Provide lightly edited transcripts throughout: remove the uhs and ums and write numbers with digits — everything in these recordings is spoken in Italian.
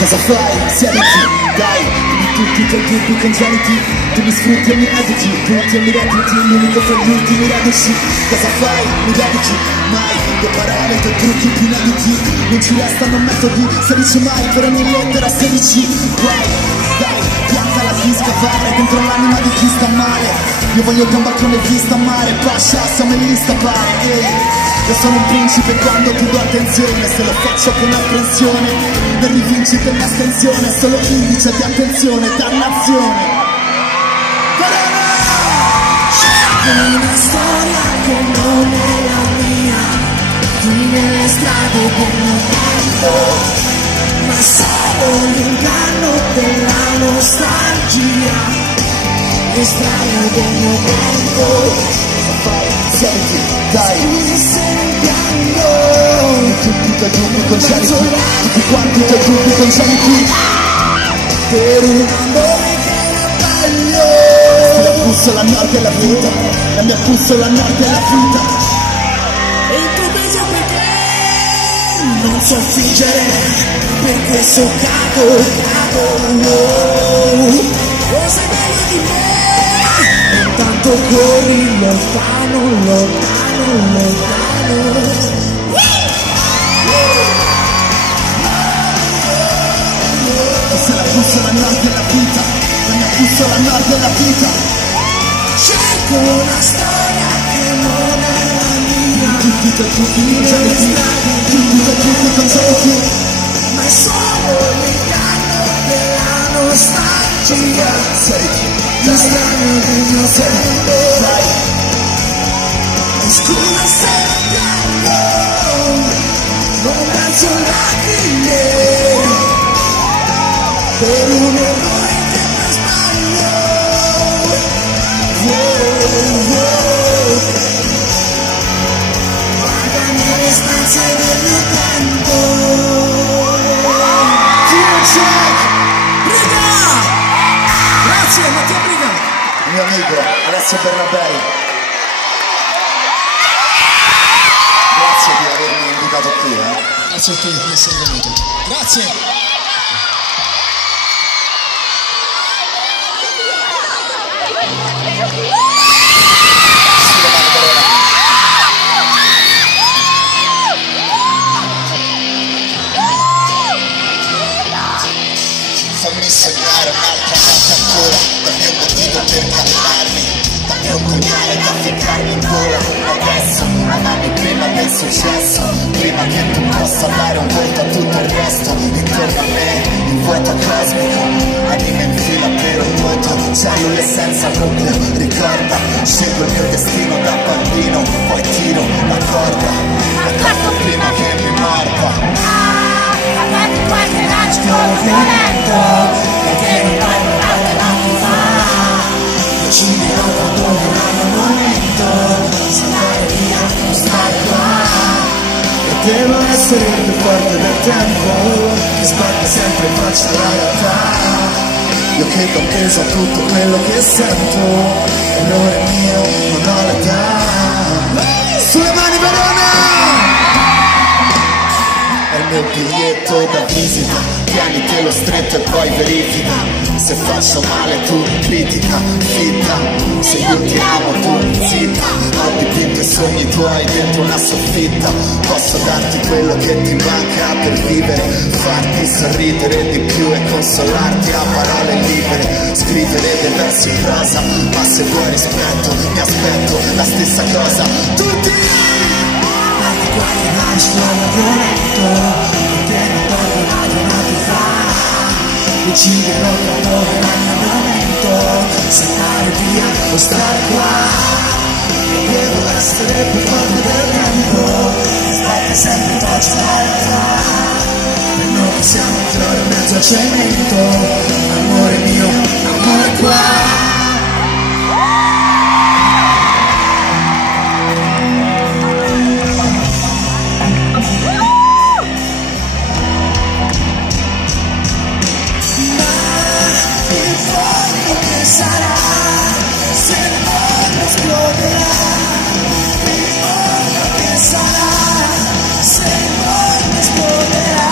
Cosa fai? Siediti, dai, tutti quei tipi congeniti. Tu mi sfrutti e mi educhi, punti e mi reputi, l'unico fra gli ultimi reduci. Cosa fai? Mi dedichi, mai, le parole, i tuoi trucchi più inediti. Non ci restano metodi, 16 mai per ogni lettera 16. Guai, dai, pianta la disca, fare dentro l'anima di chi sta male. Io voglio il barcone vista mare, pascia, siamo in lista pare, ehi. Io sono un principe quando ti do attenzione, se lo faccio con apprensione, ne rivinci per l'astensione, solo indice di attenzione, dannazione. Cerco una storia che non è la mia, qui nelle strade del momento, ma solo l'inganno della nostalgia, estraneo del mio tempo. Senti, dai, tutti i tuoi dubbi congeniti, tutti quanti i tuoi dubbi congeniti, per un amore che era bello. La bussola nord della vita, la mia bussola nord della vita. E il tuo peso perché non so fingere, per questo cago, lo sai meglio di me. Intanto corri lontano, lontano, lontano. Questa è la bussola nord della vita, la mia bussola nord della vita. Cerco una storia che non è la mia, Tutti i tuoi trucchi congeniti, tutti i tuoi trucchi congeniti, ma è solo l'inganno della nostalgia, sei l'estraneo del mio tempo. dai. Scusa se piango, non penso lacrime, per un errore che non sbaglio. Guardami le stanze del mio tempo. Briga! Grazie, Mattia Briga. Il mio amico Alessio Bernabei, grazie di avermi invitato qui. Grazie a te per essere venuto. Grazie. Fammi sognare un'altra notte ancora, dammi un motivo per calmarmi, dammi un pugnale da ficcarmi in gola. Adesso, amami prima del successo, prima che tu possa dare un volto a tutto il resto. Intorno a me, il vuoto cosmico, anime in fila per un voto, cellule senza nucleo. Ricorda, scelgo il mio destino da bambino, poi tiro la corda, attacco prima che mi morda. Avanti qualche raggio violento, perché non vai provare la ti fa. Deciderò quando verrà il momento, se andare via o stare qua. E devo essere il più forte del tempo, che sbatte sempre in faccia alla realtà. Io che ho preso tutto quello che sento, errore mio, non ho l'età. Sulle mani Verona! È il mio biglietto da visita, tienitelo stretto e poi verifica. Se faccio male tu critica, fitta. Se io ti amo tu zitta. Ho dipinto i sogni tuoi dentro una soffitta. Posso darti quello che ti manca per vivere, farti sorridere di più e consolarti a parole libere. Scrivere dei versi in prosa, ma se vuoi rispetto mi aspetto la stessa cosa. Tutti! Qualche raggio violento, perché non perdonare una ti fa. Deciderò quando verrà il momento, se andare via o stare qua. Devo essere più forte del tempo, aspetta sempre in faccia la realtà. Per noi che siamo ancora in mezzo al cemento, amore mio, amore qua. Sarà, se il mondo esploderà, il mondo che sarà, se il mondo esploderà.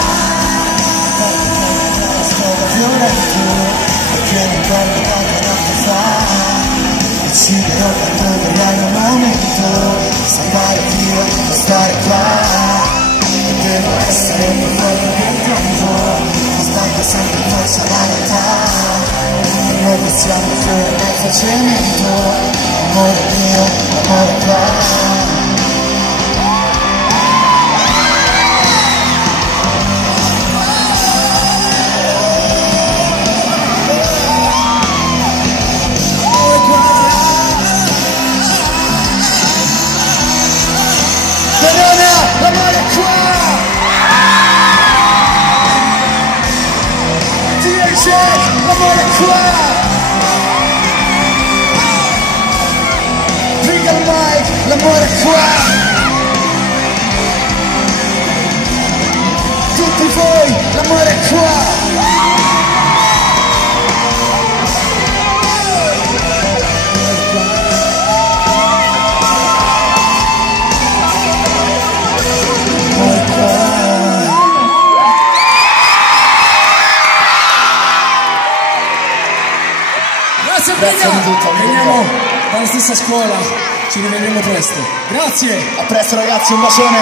qua. Tutti voi, l'amore è qua. Grazie Grazie di tutto, veniamo dalla stessa scuola, ci rivedremo presto. Grazie. A presto ragazzi, un bacione.